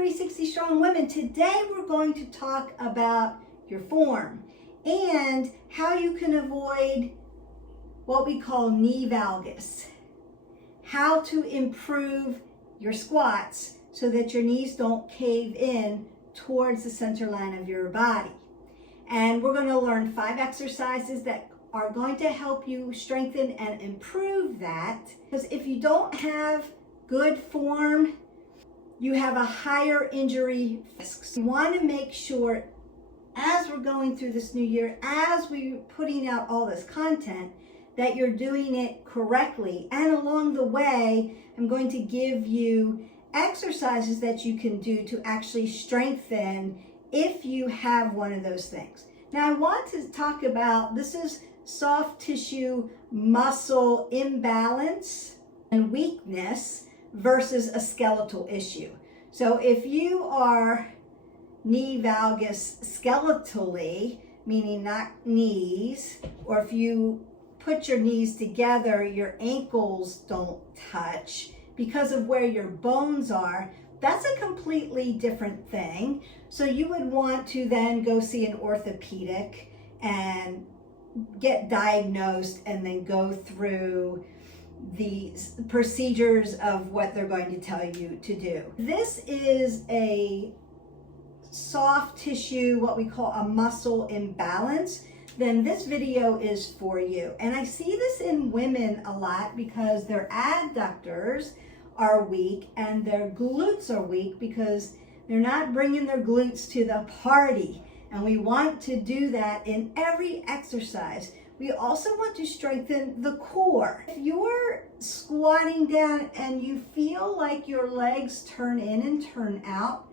360 Strong Women. Today we're going to talk about your form and how you can avoid what we call knee valgus. How to improve your squats so that your knees don't cave in towards the center line of your body. And we're going to learn 5 exercises that are going to help you strengthen and improve that. Because if you don't have good form, you have a higher injury risk. So you want to make sure as we're going through this new year, as we're putting out all this content, that you're doing it correctly. And along the way, I'm going to give you exercises that you can do to actually strengthen if you have one of those things. Now I want to talk about, this is soft tissue muscle imbalance and weakness versus a skeletal issue. So if you are knee valgus skeletally, meaning not knees, or if you put your knees together, your ankles don't touch because of where your bones are, that's a completely different thing. So you would want to then go see an orthopedic and get diagnosed and then go through the procedures of what they're going to tell you to do. This is a soft tissue, what we call a muscle imbalance. Then this video is for you. And I see this in women a lot because their adductors are weak and their glutes are weak because they're not bringing their glutes to the party. And we want to do that in every exercise. We also want to strengthen the core. If you're squatting down and you feel like your legs turn in and turn out,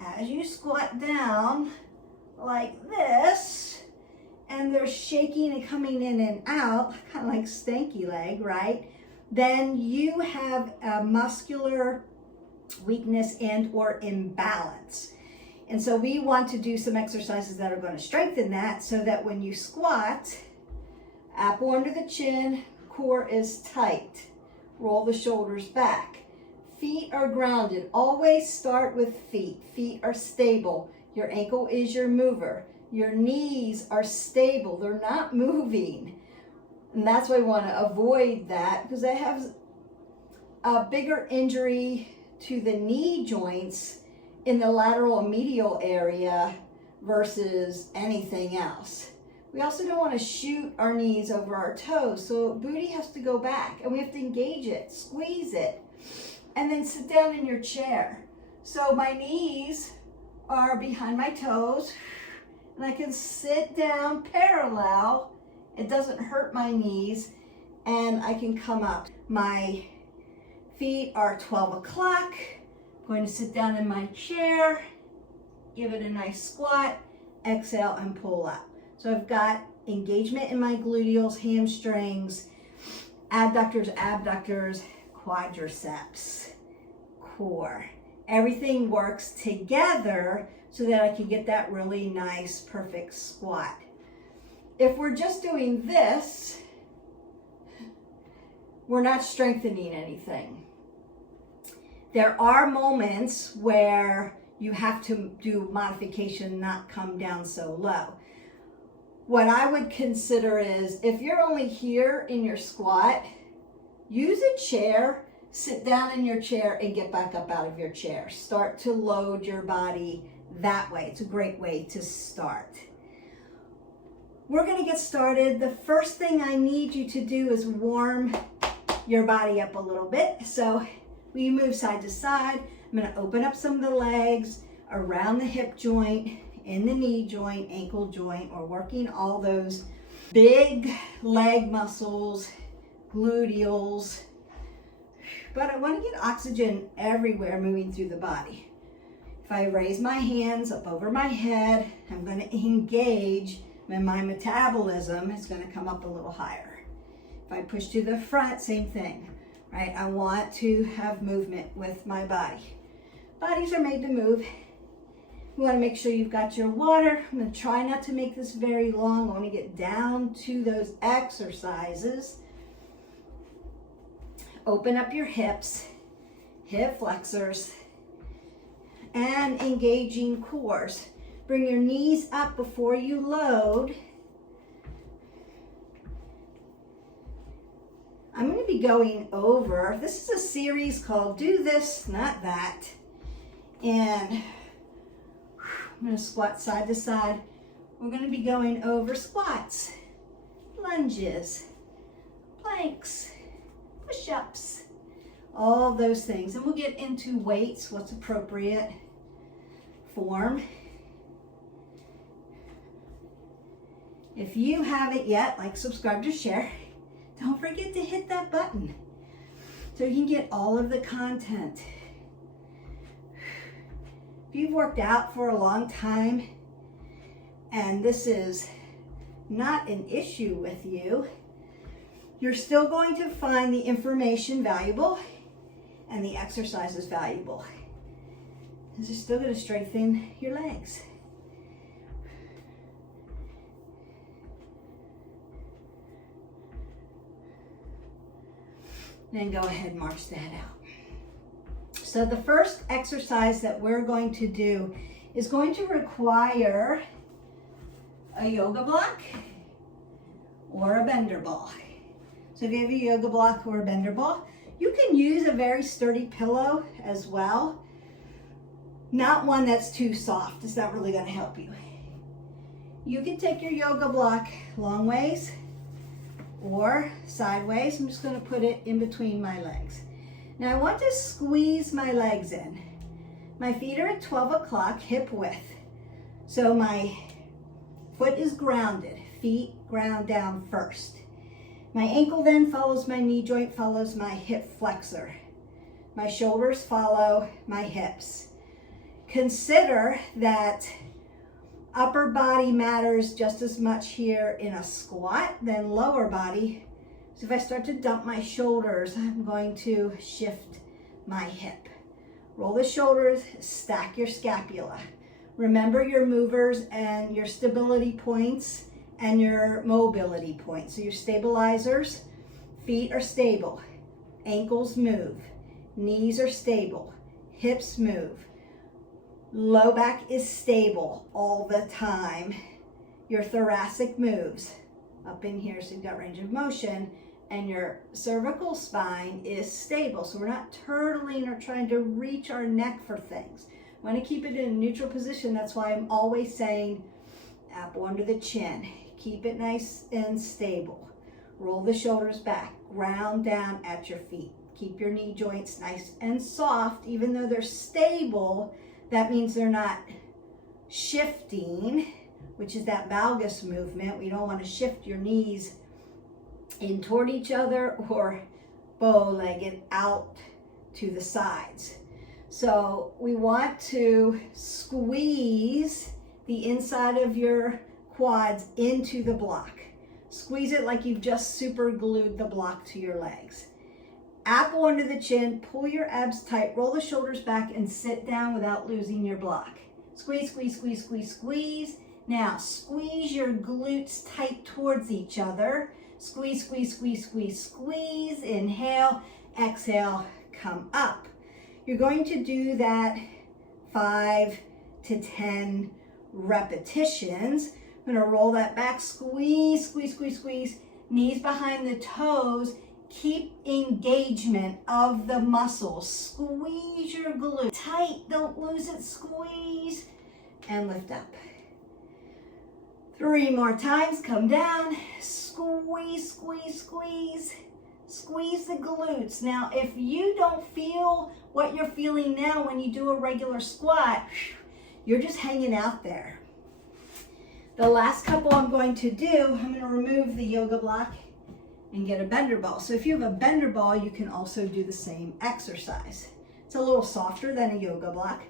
as you squat down like this, and they're shaking and coming in and out, kind of like stanky leg, right? Then you have a muscular weakness and or imbalance. And so we want to do some exercises that are going to strengthen that so that when you squat, apple under the chin, core is tight. Roll the shoulders back. Feet are grounded. Always start with feet. Feet are stable. Your ankle is your mover. Your knees are stable. They're not moving. And that's why we want to avoid that because they have a bigger injury to the knee joints in the lateral and medial area versus anything else. We also don't want to shoot our knees over our toes. So booty has to go back and we have to engage it, squeeze it, and then sit down in your chair. So my knees are behind my toes and I can sit down parallel. It doesn't hurt my knees and I can come up. My feet are 12 o'clock. I'm going to sit down in my chair, give it a nice squat, exhale and pull up. So I've got engagement in my gluteals, hamstrings, adductors, abductors, quadriceps, core. Everything works together so that I can get that really nice, perfect squat. If we're just doing this, we're not strengthening anything. There are moments where you have to do modification, not come down so low. What I would consider is if you're only here in your squat, use a chair, sit down in your chair and get back up out of your chair. Start to load your body that way. It's a great way to start. We're going to get started. The first thing I need you to do is warm your body up a little bit. So we move side to side. I'm going to open up some of the legs around the hip joint, in the knee joint, ankle joint. We're working all those big leg muscles, gluteals. But I want to get oxygen everywhere moving through the body. If I raise my hands up over my head, I'm going to engage and my metabolism is going to come up a little higher. If I push to the front, same thing, right? I want to have movement with my body. Bodies are made to move. You want to make sure you've got your water. I'm going to try not to make this very long. I want to get down to those exercises. Open up your hips, hip flexors, and engaging cores. Bring your knees up before you load. I'm going to be going over, this is a series called Do This, Not That. And I'm going to squat side to side. We're going to be going over squats, lunges, planks, push-ups, all those things. And we'll get into weights, what's appropriate form. If you haven't yet, like, subscribe, to share, don't forget to hit that button so you can get all of the content. If you've worked out for a long time and this is not an issue with you, you're still going to find the information valuable and the exercises valuable. Because you're still going to strengthen your legs. Then go ahead and march that out. So the first exercise that we're going to do is going to require a yoga block or a bender ball. So if you have a yoga block or a bender ball, you can use a very sturdy pillow as well. Not one that's too soft. It's not really going to help you. You can take your yoga block long ways or sideways. I'm just going to put it in between my legs. Now I want to squeeze my legs in. My feet are at 12 o'clock hip width. So my foot is grounded. Feet ground down first. My ankle then follows my knee joint, follows my hip flexor. My shoulders follow my hips. Consider that upper body matters just as much here in a squat than lower body. So if I start to dump my shoulders, I'm going to shift my hip. Roll the shoulders, stack your scapula. Remember your movers and your stability points and your mobility points. So your stabilizers, feet are stable, ankles move, knees are stable, hips move. Low back is stable all the time. Your thoracic moves up in here, so you've got range of motion, and your cervical spine is stable. So we're not turtling or trying to reach our neck for things. We want to keep it in a neutral position. That's why I'm always saying apple under the chin. Keep it nice and stable. Roll the shoulders back, ground down at your feet. Keep your knee joints nice and soft, even though they're stable. That means they're not shifting, which is that valgus movement. We don't want to shift your knees in toward each other or bow-legged out to the sides. So we want to squeeze the inside of your quads into the block. Squeeze it like you've just super glued the block to your legs. Apple under the chin, pull your abs tight, roll the shoulders back, and sit down without losing your block. Squeeze, squeeze, squeeze, squeeze, squeeze. Now, squeeze your glutes tight towards each other. Squeeze, squeeze, squeeze, squeeze, squeeze. Inhale, exhale, come up. You're going to do that 5 to 10 repetitions. I'm going to roll that back, squeeze, squeeze, squeeze, squeeze. Knees behind the toes. Keep engagement of the muscles. Squeeze your glute tight. Don't lose it. Squeeze and lift up. 3 more times. Come down. Squeeze, squeeze, squeeze. Squeeze the glutes. Now, if you don't feel what you're feeling now when you do a regular squat, you're just hanging out there. The last couple I'm going to do, I'm going to remove the yoga block and get a bender ball. So if you have a bender ball, you can also do the same exercise. It's a little softer than a yoga block.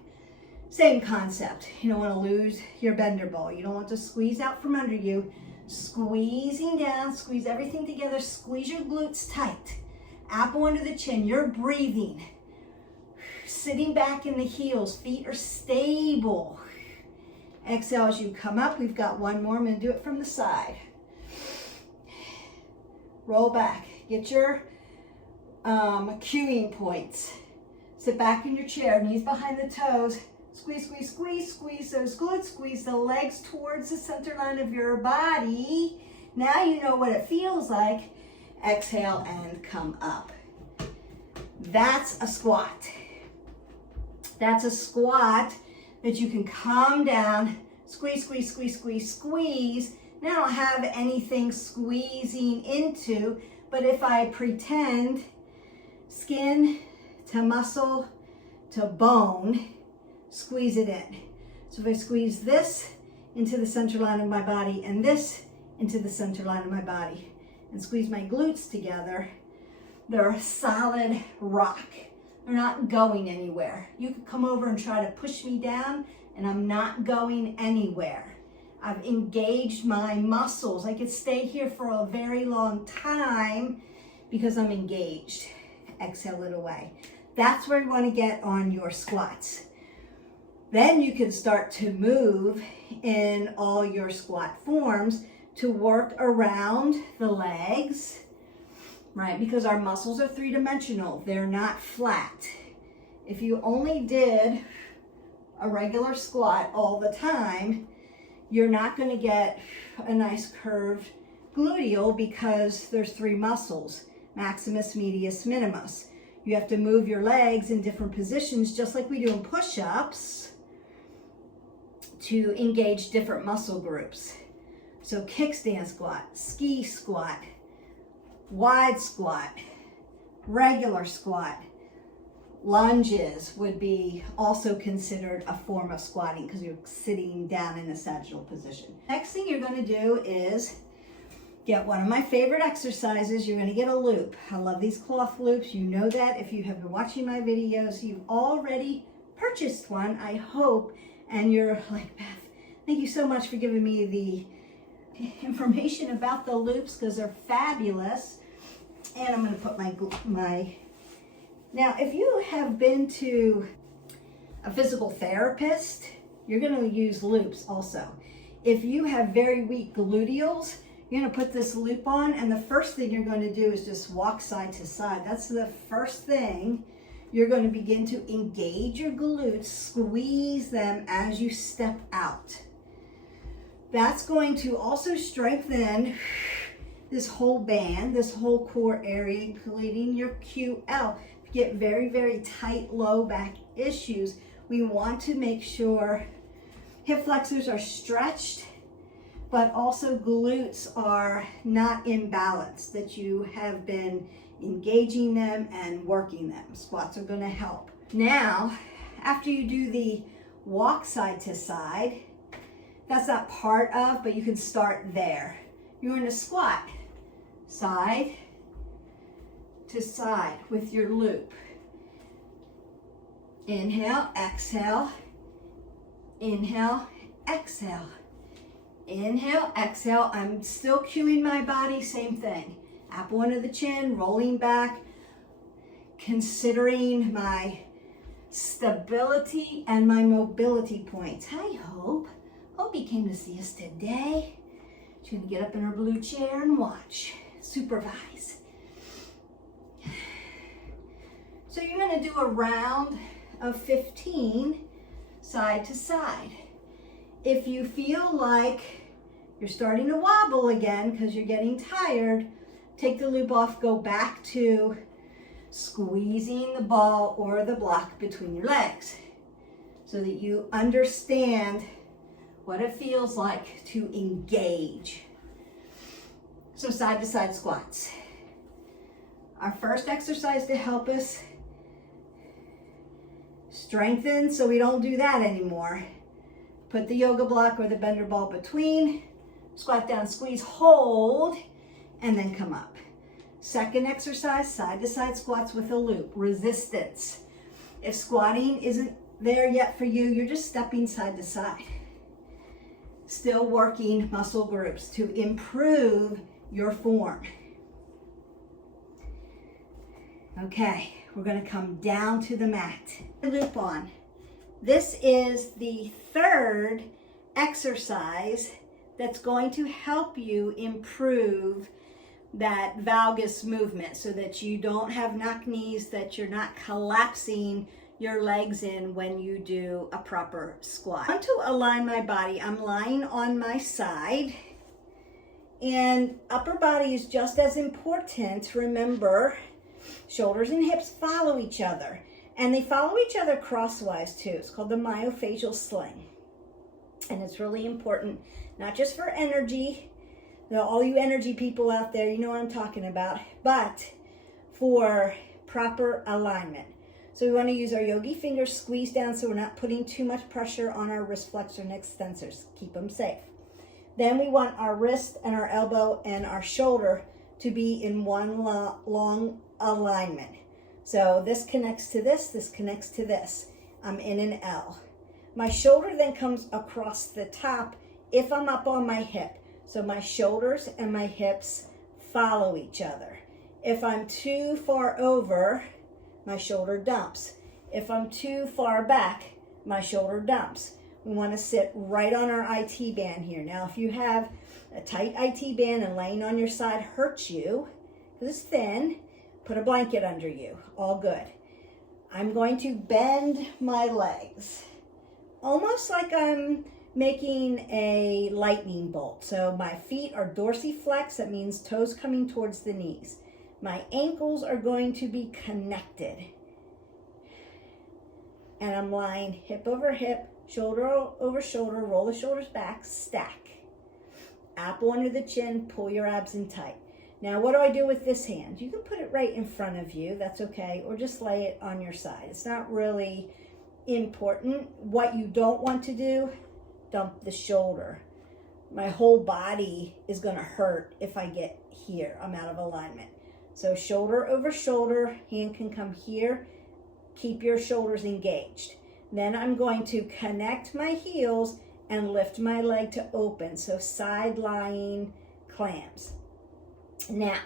Same concept. You don't want to lose your bender ball. You don't want to squeeze out from under you. Squeezing down, squeeze everything together, squeeze your glutes tight. Apple under the chin, you're breathing. Sitting back in the heels, feet are stable. Exhale as you come up. We've got one more. I'm going to do it from the side. Roll back. Get your cueing points. Sit back in your chair, knees behind the toes, Squeeze, squeeze, squeeze, squeeze those glutes, squeeze the legs towards the center line of your body. Now you know what it feels like. Exhale and come up. That's a squat. That's a squat that you can come down, squeeze, squeeze, squeeze, squeeze, squeeze. Now I don't have anything squeezing into, but if I pretend skin to muscle to bone, squeeze it in. So if I squeeze this into the center line of my body and this into the center line of my body and squeeze my glutes together, they're a solid rock. They're not going anywhere. You could come over and try to push me down and I'm not going anywhere. I've engaged my muscles. I could stay here for a very long time because I'm engaged. Exhale it away. That's where you want to get on your squats. Then you can start to move in all your squat forms to work around the legs, right? Because our muscles are three-dimensional. They're not flat. If you only did a regular squat all the time, you're not going to get a nice curved gluteal because there's three muscles, maximus, medius, minimus. You have to move your legs in different positions, just like we do in push-ups, to engage different muscle groups. So kickstand squat, ski squat, wide squat, regular squat, lunges would be also considered a form of squatting because you're sitting down in a sagittal position. Next thing you're going to do is get one of my favorite exercises. You're going to get a loop. I love these cloth loops. You know that if you have been watching my videos, you've already purchased one, I hope, and you're like, Beth, thank you so much for giving me the information about the loops because they're fabulous. And I'm going to put my now, if you have been to a physical therapist, you're going to use loops also. If you have very weak gluteals, you're going to put this loop on, and the first thing you're going to do is just walk side to side. That's the first thing. You're going to begin to engage your glutes, squeeze them as you step out. That's going to also strengthen this whole band, this whole core area, including your QL. If you get very, very tight low back issues, we want to make sure hip flexors are stretched, but also glutes are not imbalanced, that you have been engaging them and working them. Squats are going to help. Now, after you do the walk side to side, that's not part of, but you can start there. You're going to squat side to side with your loop. Inhale, exhale, inhale, exhale. Inhale, exhale. I'm still cueing my body, same thing. Apple under the chin, rolling back, considering my stability and my mobility points. Hi, Hope. Hope you came to see us today. She's gonna get up in her blue chair and watch, supervise. So you're gonna do a round of 15 side to side. If you feel like you're starting to wobble again because you're getting tired, take the loop off, go back to squeezing the ball or the block between your legs so that you understand what it feels like to engage. So side to side squats. Our first exercise to help us strengthen so we don't do that anymore. Put the yoga block or the bender ball between, squat down, squeeze, hold, and then come up. Second exercise, side to side squats with a loop, resistance. If squatting isn't there yet for you, you're just stepping side to side. Still working muscle groups to improve your form. Okay, we're gonna come down to the mat. Loop on. This is the third exercise that's going to help you improve that valgus movement so that you don't have knock knees, that you're not collapsing your legs in when you do a proper squat. I want to align my body. I'm lying on my side, and upper body is just as important. Remember, shoulders and hips follow each other, and they follow each other crosswise too. It's called the myofascial sling, and it's really important, not just for energy, all you energy people out there, you know what I'm talking about, but for proper alignment. So we want to use our yogi fingers, squeeze down so we're not putting too much pressure on our wrist flexor and extensors. Keep them safe. Then we want our wrist and our elbow and our shoulder to be in one long alignment. So this connects to this connects to this. I'm in an L. My shoulder then comes across the top if I'm up on my hip. So my shoulders and my hips follow each other. If I'm too far over, my shoulder dumps. If I'm too far back, my shoulder dumps. We want to sit right on our IT band here. Now, if you have a tight IT band and laying on your side hurts you, because it's thin, put a blanket under you. All good. I'm going to bend my legs, almost like I'm making a lightning bolt. So my feet are dorsiflex, that means toes coming towards the knees. My ankles are going to be connected. And I'm lying hip over hip, shoulder over shoulder, roll the shoulders back, stack. Apple under the chin, pull your abs in tight. Now, what do I do with this hand? You can put it right in front of you, that's okay, or just lay it on your side. It's not really important. What you don't want to do, dump the shoulder. My whole body is gonna hurt if I get here. I'm out of alignment. So shoulder over shoulder, hand can come here. Keep your shoulders engaged. Then I'm going to connect my heels and lift my leg to open. So side lying clams. Now,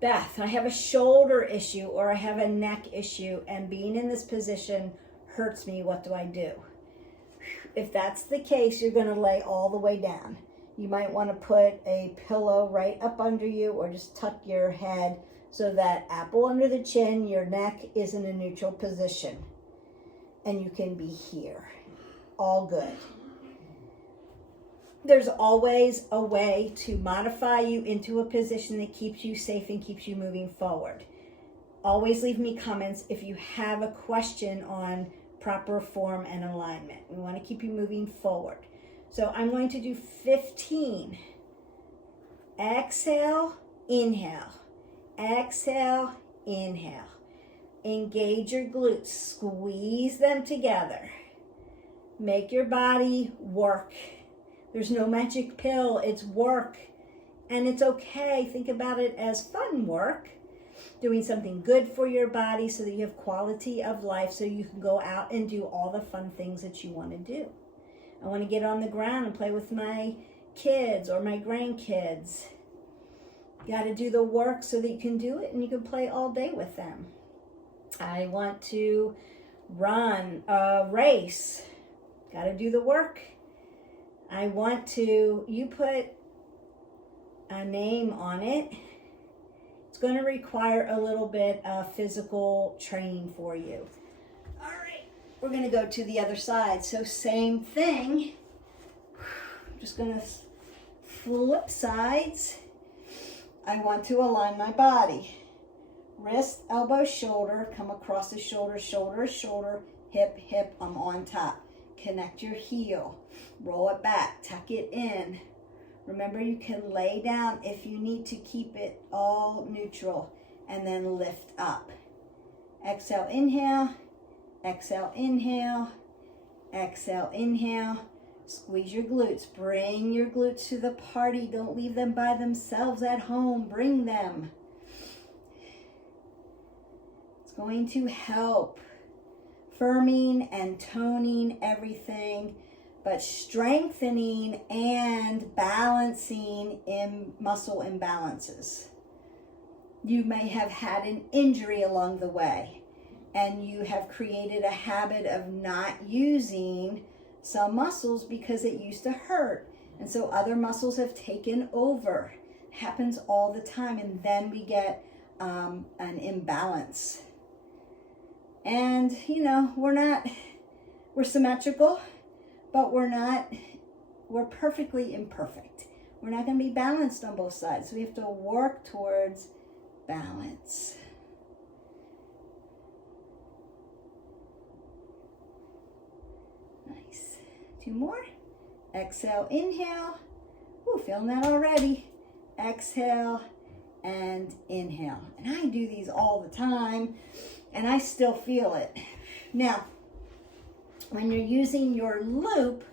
Beth, I have a shoulder issue or I have a neck issue and being in this position hurts me. What do I do? If that's the case, you're going to lay all the way down. You might want to put a pillow right up under you or just tuck your head so that apple under the chin, your neck is in a neutral position. And you can be here. All good. There's always a way to modify you into a position that keeps you safe and keeps you moving forward. Always leave me comments if you have a question on proper form and alignment. We want to keep you moving forward. So I'm going to do 15. Exhale, inhale. Exhale, inhale. Engage your glutes. Squeeze them together. Make your body work. There's no magic pill. It's work. And it's okay. Think about it as fun work. Doing something good for your body so that you have quality of life so you can go out and do all the fun things that you want to do. I want to get on the ground and play with my kids or my grandkids. You got to do the work so that you can do it and you can play all day with them. I want to run a race. Got to do the work. I want to, you put a name on it. It's going to require a little bit of physical training for you. All right, we're going to go to the other side. So same thing. I'm just going to flip sides. I want to align my body. Wrist, elbow, shoulder, come across the shoulder, shoulder, shoulder, hip, hip, I'm on top. Connect your heel, roll it back, tuck it in. Remember, you can lay down if you need to keep it all neutral, and then lift up. Exhale, inhale, exhale, inhale, exhale, inhale. Squeeze your glutes, bring your glutes to the party. Don't leave them by themselves at home, bring them. It's going to help firming and toning everything, but strengthening and balancing in muscle imbalances. You may have had an injury along the way, and you have created a habit of not using some muscles because it used to hurt, and so other muscles have taken over. It happens all the time, and then we get an imbalance. And, you know, we're symmetrical, but we're perfectly imperfect. We're not going to be balanced on both sides. So we have to work towards balance. Nice. 2 more. Exhale, inhale. Ooh, feeling that already. Exhale and inhale. And I do these all the time, and I still feel it. Now, when you're using your loop,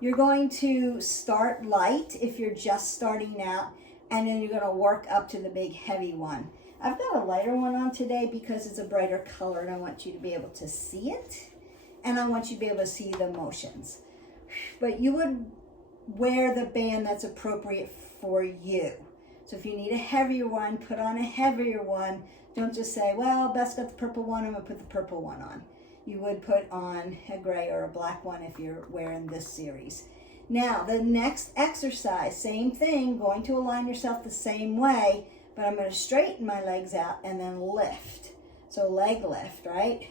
you're going to start light if you're just starting out, and then you're going to work up to the big heavy one. I've got a lighter one on today because it's a brighter color, and I want you to be able to see it, and I want you to be able to see the motions. But you would wear the band that's appropriate for you. So if you need a heavier one, put on a heavier one. Don't just say, well, Beth's got the purple one, I'm going to put the purple one on. You would put on a gray or a black one if you're wearing this series. Now, the next exercise, same thing, going to align yourself the same way, but I'm going to straighten my legs out and then lift. So leg lift, right?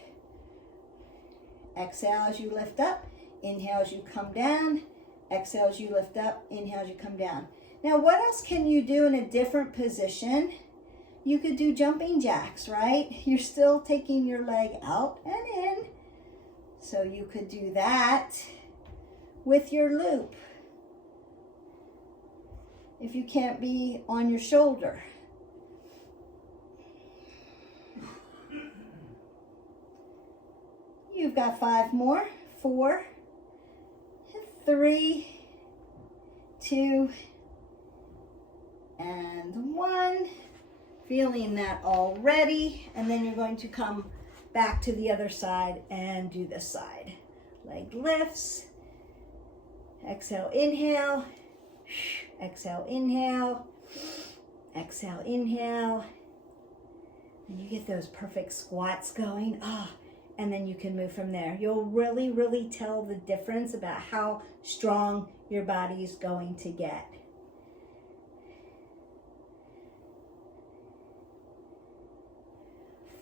Exhale as you lift up, inhale as you come down, exhale as you lift up, inhale as you come down. Now, what else can you do in a different position? You could do jumping jacks, right? You're still taking your leg out and in. So you could do that with your loop. If you can't be on your shoulder. You've got 5 more. 4, 3, 2, and 1. Feeling that already. And then you're going to come back to the other side and do this side. Leg lifts. Exhale, inhale. Exhale, inhale. Exhale, inhale. And you get those perfect squats going. And then you can move from there. You'll really, really tell the difference about how strong your body is going to get.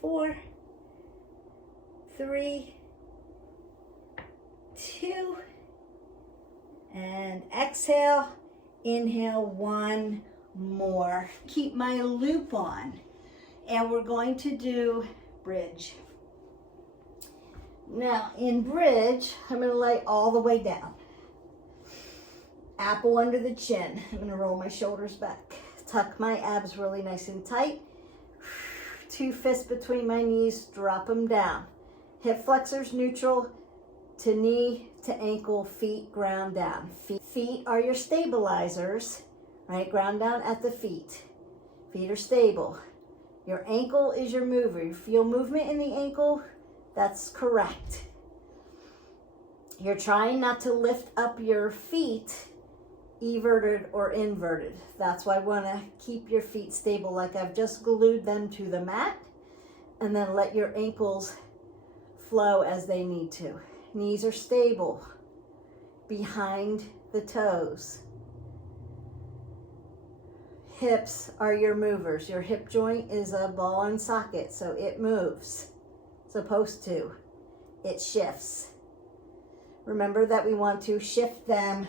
4, 3, 2, and exhale, inhale, 1 more. Keep my loop on, and we're going to do bridge. Now, in bridge, I'm going to lay all the way down. Apple under the chin. I'm going to roll my shoulders back. Tuck my abs really nice and tight. 2 fists between my knees, drop them down. Hip flexors neutral to knee to ankle, feet ground down. Feet are your stabilizers, right? Ground down at the feet. Feet are stable. Your ankle is your mover. You feel movement in the ankle? That's correct. You're trying not to lift up your feet everted or inverted. That's why I want to keep your feet stable, like I've just glued them to the mat, and then let your ankles flow as they need to. Knees are stable behind the toes. Hips are your movers. Your hip joint is a ball and socket, so it moves. Supposed to. It shifts. Remember that we want to shift them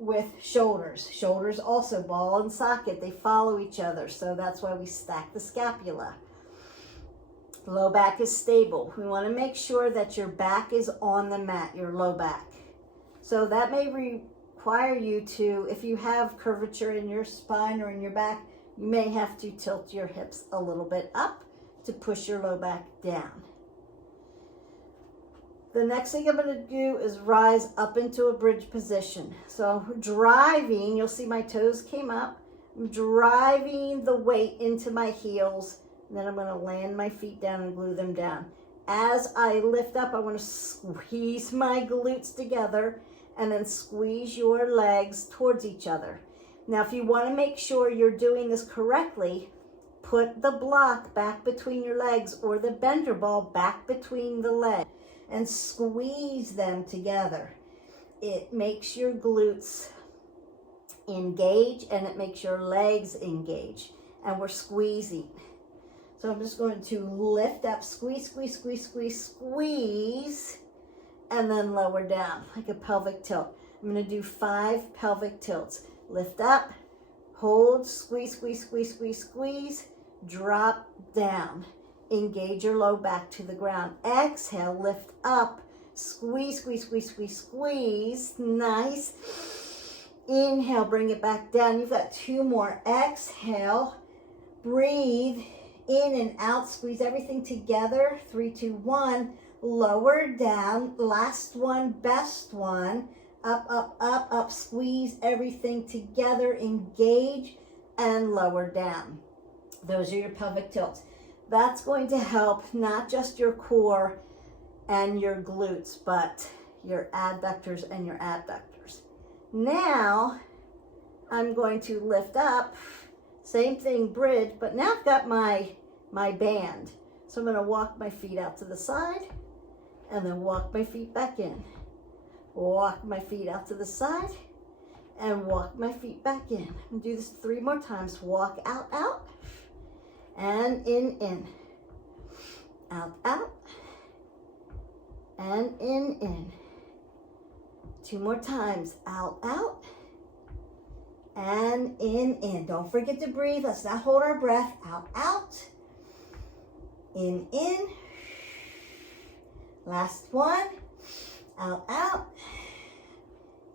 with shoulders. Shoulders also ball and socket. They follow each other, so that's why we stack the scapula. Low back is stable. We want to make sure that your back is on the mat, your low back. So that may require you to, if you have curvature in your spine or in your back, you may have to tilt your hips a little bit up to push your low back down. The next thing I'm going to do is rise up into a bridge position. So driving, you'll see my toes came up. I'm driving the weight into my heels, and then I'm going to land my feet down and glue them down. As I lift up, I want to squeeze my glutes together and then squeeze your legs towards each other. Now, if you want to make sure you're doing this correctly, put the block back between your legs or the bender ball back between the legs and squeeze them together. It makes your glutes engage and it makes your legs engage. And we're squeezing. So I'm just going to lift up, squeeze, squeeze, squeeze, squeeze, squeeze, and then lower down like a pelvic tilt. I'm going to do 5 pelvic tilts. Lift up, hold, squeeze, squeeze, squeeze, squeeze, squeeze, drop down. Engage your low back to the ground. Exhale, lift up, squeeze, squeeze, squeeze, squeeze, squeeze. Nice. Inhale, bring it back down. You've got 2 more. Exhale, breathe in and out, squeeze everything together. 3, 2, 1. Lower down. Last one, best one. Up, up, up, up. Squeeze everything together. Engage and lower down. Those are your pelvic tilts. That's going to help not just your core and your glutes, but your adductors and your adductors. Now, I'm going to lift up, same thing, bridge, but now I've got my band. So I'm going to walk my feet out to the side and then walk my feet back in. Walk my feet out to the side and walk my feet back in. And do this 3 more times. Walk out, out, and in. Out, out, and in. 2 more times. Out, out, and in. Don't forget to breathe. Let's not hold our breath. Out, out, in. Last one. Out, out,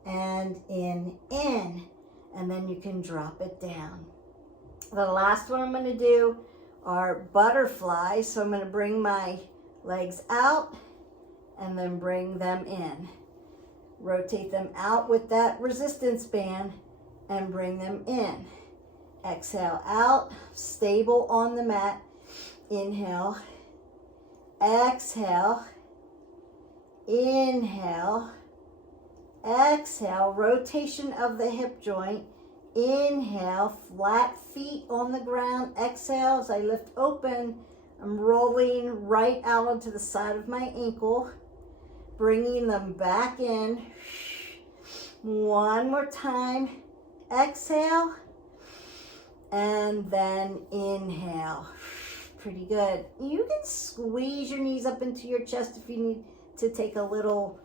and in. And then you can drop it down. The last one I'm going to do are butterflies. So I'm going to bring my legs out and then bring them in. Rotate them out with that resistance band and bring them in. Exhale out, stable on the mat. Inhale, exhale, inhale, exhale, rotation of the hip joint. Inhale, flat feet on the ground. Exhale, as I lift open, I'm rolling right out onto the side of my ankle, bringing them back in. 1 more time. Exhale, and then inhale. Pretty good. You can squeeze your knees up into your chest if you need to take a little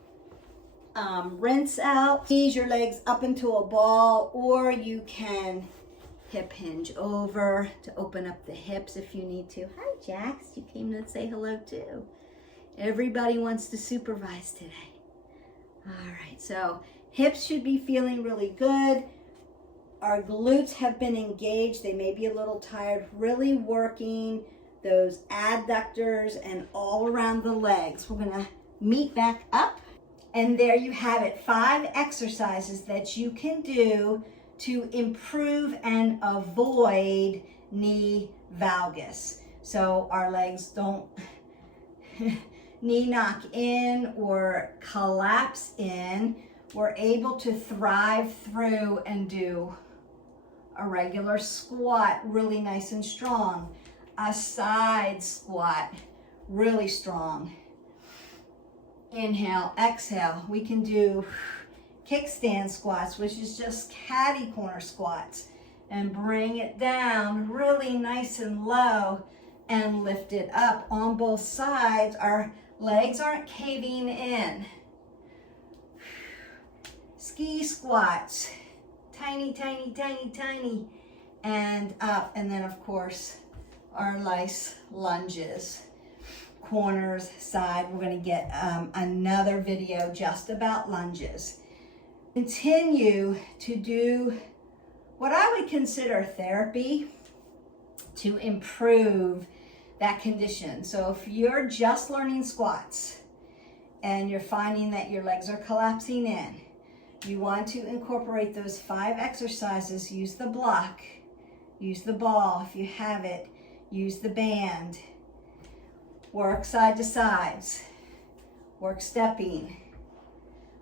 rinse out. Squeeze your legs up into a ball, or you can hip hinge over to open up the hips if you need to. Hi, Jax. You came to say hello too. Everybody wants to supervise today. All right, so hips should be feeling really good. Our glutes have been engaged. They may be a little tired. Really working those adductors and all around the legs. We're gonna meet back up. And there you have it, 5 exercises that you can do to improve and avoid knee valgus. So our legs don't knee knock in or collapse in. We're able to thrive through and do a regular squat, really nice and strong. A side squat, really strong. Inhale, exhale. We can do kickstand squats, which is just catty corner squats, and bring it down really nice and low and lift it up on both sides. Our legs aren't caving in. Ski squats, tiny, tiny, tiny, tiny, and up. And then of course, our nice lunges. Corners, side. We're going to get another video just about lunges. Continue to do what I would consider therapy to improve that condition. So if you're just learning squats and you're finding that your legs are collapsing in, you want to incorporate those 5 exercises. Use the block, use the ball if you have it, use the band. Work side to sides, work stepping,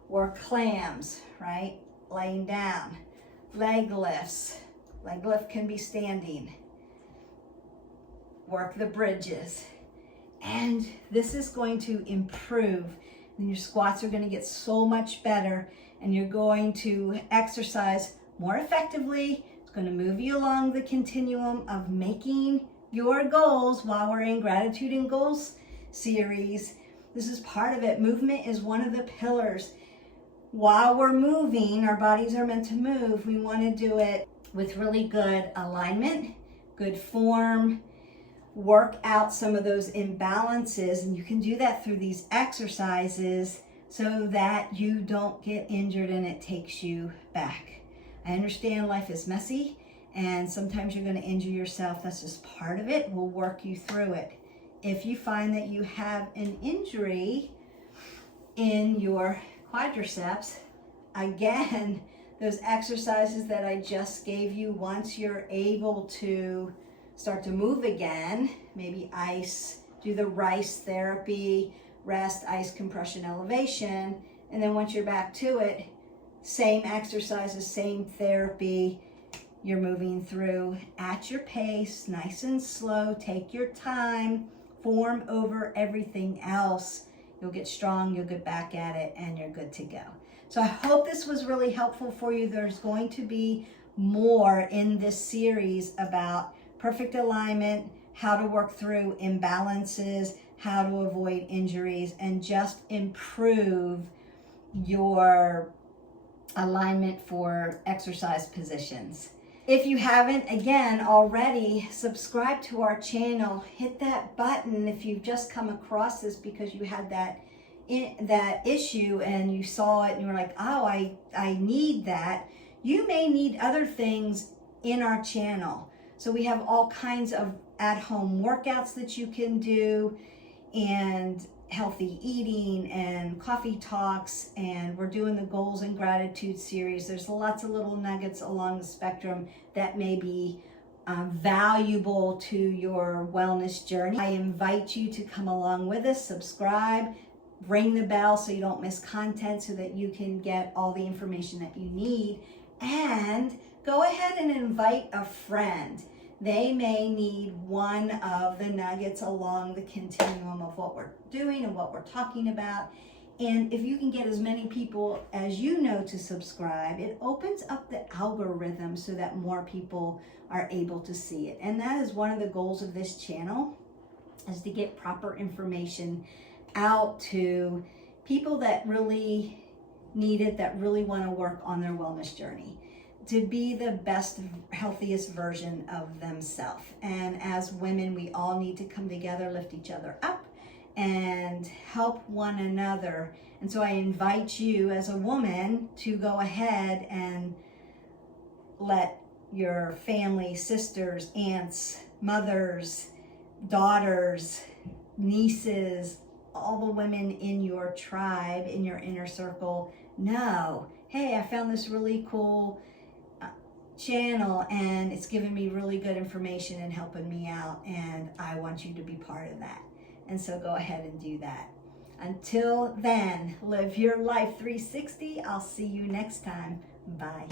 work clams, right? Laying down, leg lifts. Leg lift can be standing. Work the bridges. And this is going to improve. And your squats are going to get so much better, and you're going to exercise more effectively. It's going to move you along the continuum of making your goals while we're in Gratitude and Goals series. This is part of it. Movement is one of the pillars. While we're moving, our bodies are meant to move. We want to do it with really good alignment, good form, work out some of those imbalances, and you can do that through these exercises so that you don't get injured and it takes you back. I understand life is messy and sometimes you're going to injure yourself. That's just part of it. We'll work you through it. If you find that you have an injury in your quadriceps, again, those exercises that I just gave you, once you're able to start to move again, maybe ice, do the rice therapy, rest, ice, compression, elevation, and then once you're back to it, same exercises, same therapy, you're moving through at your pace, nice and slow, take your time, form over everything else. You'll get strong, you'll get back at it, and you're good to go. So I hope this was really helpful for you. There's going to be more in this series about perfect alignment, how to work through imbalances, how to avoid injuries, and just improve your alignment for exercise positions. If you haven't, again, already, subscribe to our channel. Hit that button if you've just come across this because you had that issue and you saw it and you were like, oh, I need that. You may need other things in our channel. So we have all kinds of at-home workouts that you can do, and healthy eating and coffee talks, and we're doing the Goals and Gratitude series. There's lots of little nuggets along the spectrum that may be valuable to your wellness journey. I invite you to come along with us, subscribe, ring the bell so you don't miss content so that you can get all the information that you need, and go ahead and invite a friend. They may need one of the nuggets along the continuum of what we're doing and what we're talking about. And if you can get as many people as you know to subscribe, it opens up the algorithm so that more people are able to see it. And that is one of the goals of this channel, is to get proper information out to people that really need it, that really want to work on their wellness journey, to be the best, healthiest version of themselves. And as women, we all need to come together, lift each other up, and help one another. And so I invite you as a woman to go ahead and let your family, sisters, aunts, mothers, daughters, nieces, all the women in your tribe, in your inner circle, know, hey, I found this really cool channel and it's giving me really good information and helping me out, and I want you to be part of that. And so go ahead and do that. Until then, live your life 360. I'll see you next time. Bye.